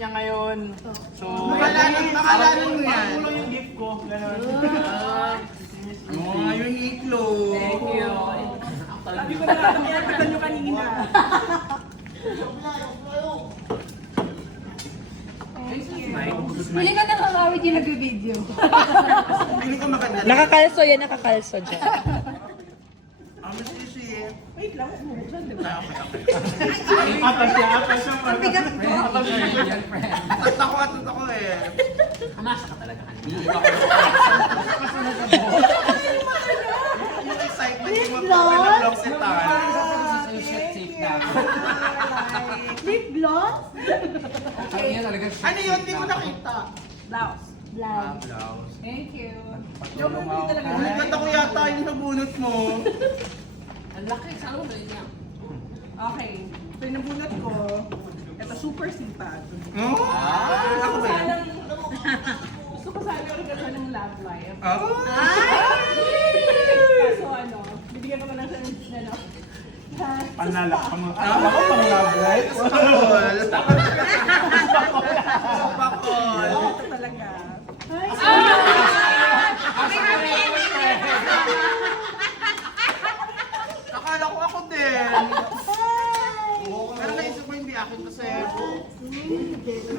niya ngayon. So, Makalanan mo yan. Makulo yung gift ko. Ganon. Oh, yung itlog. Thank you. Sabi ko na nga, nakikita nyo kanina. Hindi ka nakakawit yung nag-video. Hindi ko maganda. Nakakalso yan, nakakalso dyan. Ano siya? Wait lang, bubuksan, di ba? Apat siya. Ang bigat ko. Atat ako eh. Kamasa ka talaga kanina. Yung excitement yung mag-vlog si Tan. Lip gloss? Ano yun? Hindi ko nakita. Blouse. Blank. Blouse. Thank you. Patulong ako. Ang ganda ko yata yung nabunot mo. Ang laki, saan mo dali niya? Okay, ito yung nabunot ko. Ito, super sipag. Oh? Ako ba yun? Gusto ko sana yung regalo ng love life. Oh? Kaso ano, bibigyan ko lang sa ano. Panala. Ako pang love life. Pakol. Pakol. Ito talaga. Akala ko ako din. Pero naisip ko hindi akin kasi.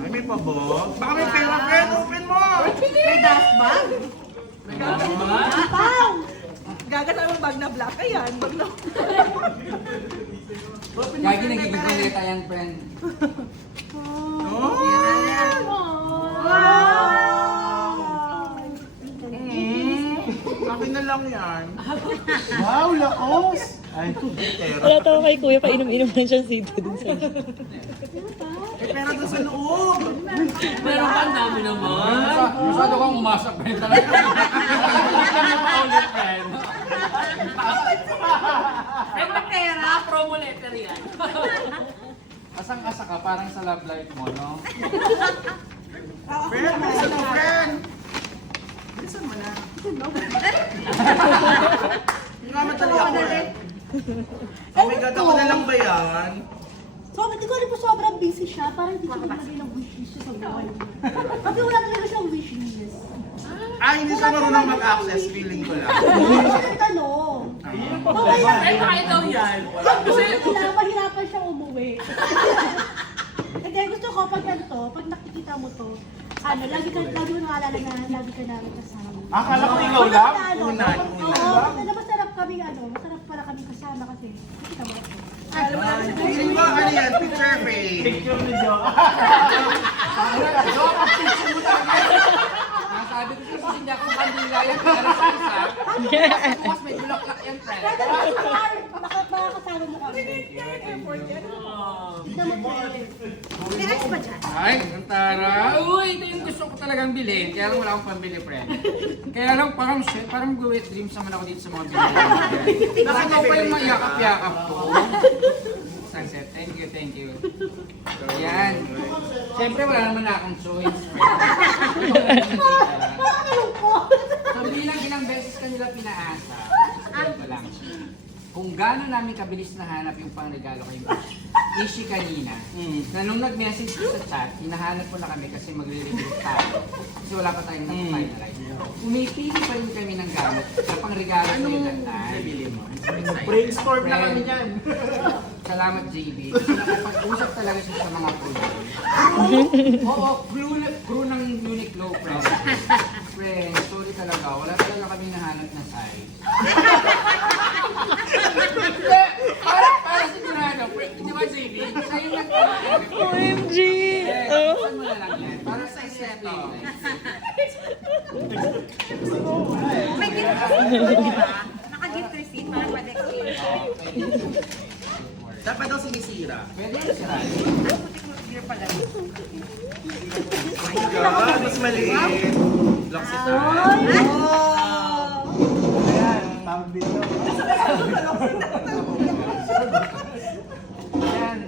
Ay, may pabog. Baka may pera, friend. Open mo! May dust bag? Gagat ang bag na black. Ayan, bag na. Gagi nagiging kulita yan, friend. Oh! Akin na lang yan. Wow, lakos. Ay, Pera. Wala tayo kay kuya, painom-inom lang siyang sito dun sa... May pera doon sa loob. Pero ang dami naman. Masyado kang umasak, friend. Talaga. Talaga mo pa ulit, friend. Ay, matera. Promo letter yan. Asang-asa ka, parang sa love life mo, no? Friend, bilisan mo, friend. Bilisan mo na. Nga madali ako eh. Oh my God, ako na lang ba yan? So, hindi ko alam po sobrang busy siya. Parang hindi ko maglagay ng wishlist siya sa buhay. Kasi wala talaga siyang wishlist. Ah, hindi siya marunong mag-access, feeling ko lang. Hindi ko ng tanong. Ay, kahit daw yan. Kasi mahirapan siyang umuwi. Hindi, gusto ko pag ganito, pag nakikita mo to, ano, lagi mo naalala na lagi ka namin kasama. akala ko ikaw lang. Unan. Oo, na masarap kami masarap pala kami kasama kasi. Kita mo ako. Feeling ko, ano yan, picture frame. Picture ni Jo. Nasabi ko kasi hindi ako bandila yan. Pero sa isa, bukas may bulaklak yan, friend. Makakasama mo kami. Airport yan. Tignan mo trailer. May ice ba dyan? Ay, ang tara. Uy, ito yung gusto ko talagang bilhin. Kaya lang wala akong pambili, friend. Kaya lang parang wet dreams naman ako dito sa mga bilhin. Bakit ako pa yung mayakap-yakap ko? Sunset, thank you, thank you. So, yan. Siyempre, wala naman na akong choice. Parang malungkot. So, bilang ilang beses kanila pinaasa, ito lang. Kung gaano namin kabilis nahanap yung pangregalo kay Ishi kanina, na nung nag-message ko sa chat, hinahanap ko na kami kasi magre-review tayo. Kasi wala pa tayong nag-finalize. Umipili pa rin kami ng gamit sa pangregalo sa ilan. Nabili mo? Brainstorm na kami dyan. Salamat, JB. Kasi nakapag-usap talaga siya sa mga crew. Oo, crew ng Uniqlo, friend. Friend, sorry talaga. Wala talaga kami nahanap na size. Para sigurado, di ba, JB? Sa'yo nag-comment. OMG! Saan mo na lang yan? Para sa iseto. May gift receipt, di ba? Naka-gift receipt para pa-exchange. Dapat daw sinisira. Pwede yung sirahin. Oh my God, mas maliit. Lock si Tan. Ayan, tawag dito. Ayan.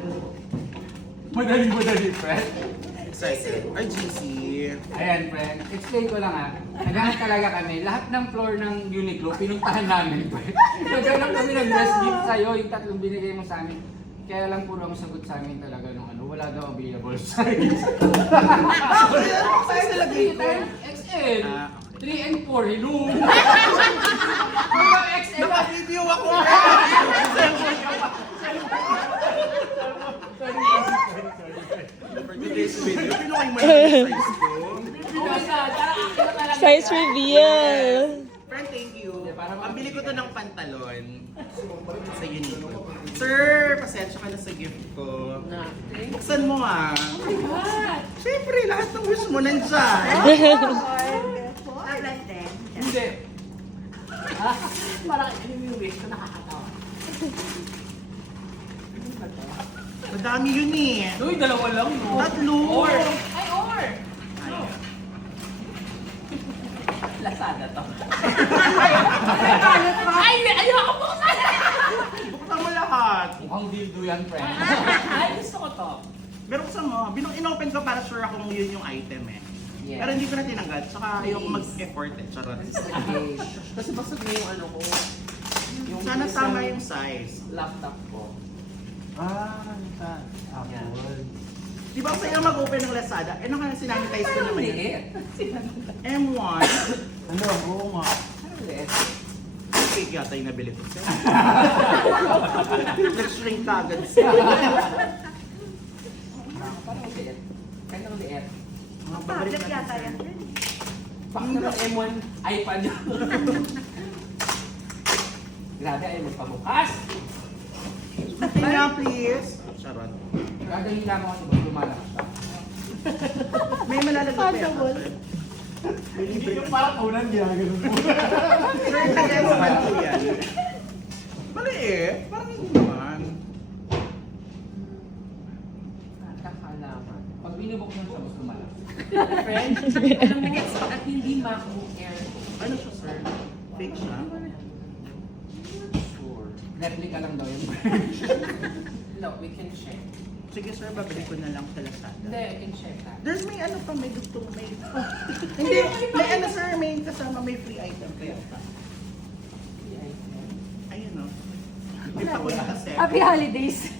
Madali, friend. Excited. Ay, GC. Ayan, friend. Explain ko lang Naghanap talaga kami. Lahat ng floor ng Uniqlo, pinuntahan namin, friend. Naghanap kami ng best gift sa'yo, yung tatlong binigay mo sa amin. Kaya lang puro ang sagot sa amin talaga nung ano. wala daw available size. Bakit? Ano size nilagay ko? XL. Ah, 3 and 4, hello. Hanggang XL. Naka-video ako. For today's video, pinuhay mo na yung size ko. Oh my God, parang akin na lang. Size reveal. Friend, thank you. Para Pambili ko to ng pantalon sa Uniqlo. Sir, pasensya ka na sa gift ko. Buksan mo ah. Siyempre, lahat ng wish mo nandyan. Hindi. Parang yung wish ko nakakatawa. Madami yun eh. Uy, dalawa lang no. Tatlo. Ay, or! Lazada to. Ay, ayoko po ka! Buksan mo lahat. Mukhang dildo yan, friend. Ay, gusto ko to. Pero buksan mo, inopen ko para sure akong yun yung item eh. Yeah. Pero hindi ko na tinanggal, saka ayoko mag-effort eh. Charot. Okay. Kasi basag na yung ano ko. Yung Sana isang tama yung size. laptop ko. Apple. Di ba sa'yo mag-open ng Lazada? Eh, naka sinanitize ko naman yun. Liit. M1. Ano? Oo nga. Ano liit? Cake yata yung nabili ko sa'yo. Nag-shrink ka agad siya. Parang liit. Kaya ang liit. Mga pabalik natin sa'yo. Baka naman M1 iPad. Grabe, ayaw magpabukas. Tingnan please. Charot. Gagawin lang ako kasi kung lumalakas siya. May malalagay pa yan. Yung parang unan, ginaganon mo. Sir, kaya naman po yan. Maliit. Parang hindi naman. Kakalaman. Pag binubuksan siya, mas lumalakas. Friend, alam mo nga, at hindi MacBook Air. Ano siya, sir? Fake siya? Sure. Replica lang daw yung No, we can check. Sige, sir. Babalik ko na lang sa Lazada. Hindi, we can check that. There's may ano pa, may gusto may... Hindi, may ano sir, may kasama, may free item kaya pa. Ayun o. May pakuha kasi. Happy holidays.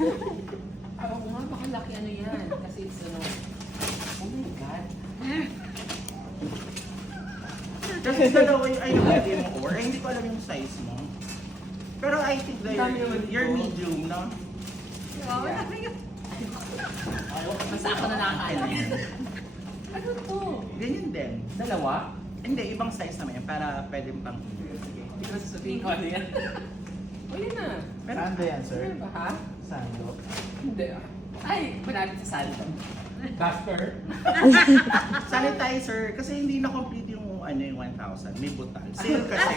Oo nga, baka laki ano yan. Kasi it's ano. Oh my God. Kasi dalawa yung ay nilagay mo or hindi ko alam yung size mo. Pero I think that Dami naman you're ito. medium, no? Basta ako na nakakaalam. Ano to? Ganyan din. Dalawa? Hindi, ibang size naman yan para pwede pang... Hindi ko sasabihin ko ano yan. O yun na. Pero, Saan ba yan, sir? Ano ba ha? Sando? Hindi. Ay, malapit sa saldo. Casper? sanitizer, kasi hindi na complete yung ano yung 1,000. May butal. Sale kasi.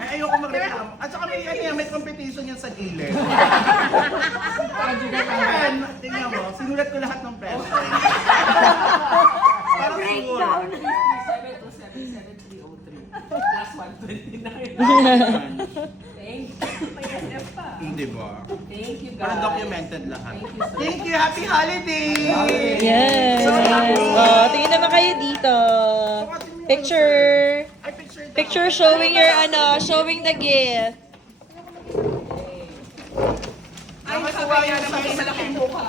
Ay, ayoko magreklamo. At saka may, ano yan, may competition yan sa gilid. Ayan, tingnan mo. Sinulat ko lahat ng presyo. Parang sure. 7277303 plus 129. Thank you. May SF pa. Hindi ba? Thank you guys. Parang documented lahat. Thank you so Thank you! Happy holiday! Yes. Oh, tingin naman kayo dito. Picture. Ay, picture daw. Picture showing your showing the gift. Ay, Nakakatuwa nakakaya yung naman size. yung malaking mukha.